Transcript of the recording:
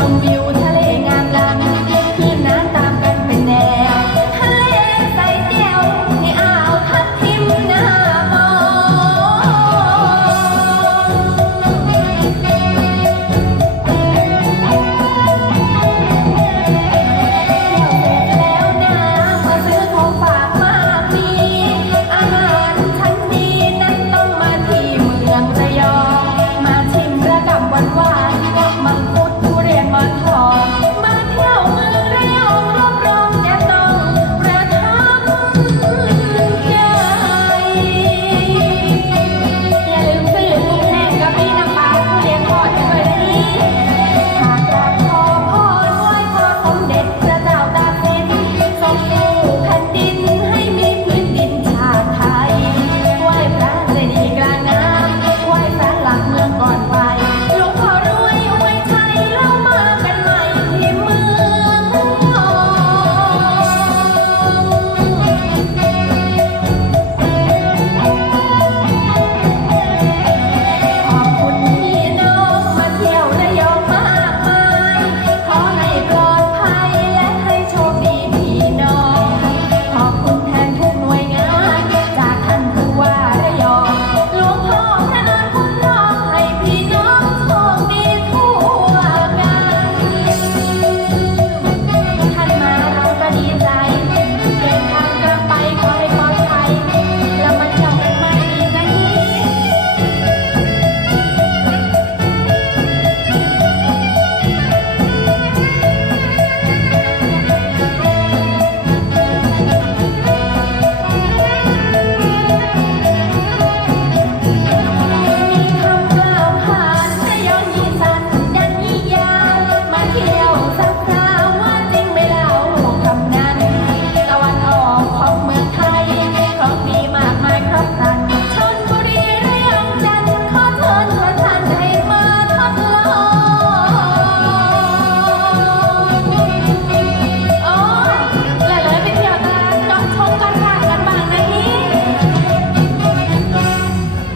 không yêu